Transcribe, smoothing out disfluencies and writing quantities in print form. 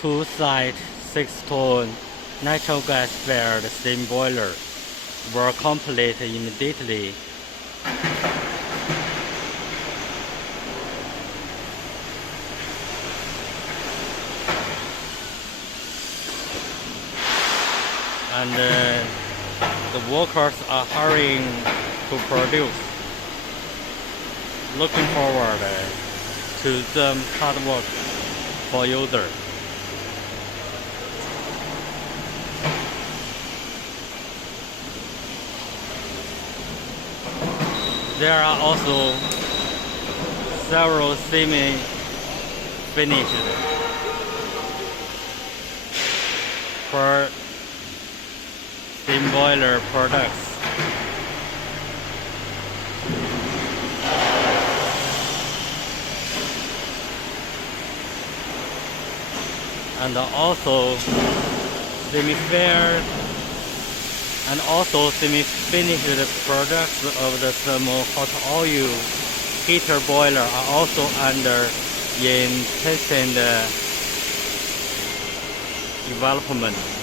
two-side 6-ton natural gas-fired steam boiler were complete immediately. And the workers are hurrying to produce. Looking forward to the hard work for users. There are also several semi-finished steam boiler products. And also semi-finished products of the thermal hot oil heater boiler are also under intensive development.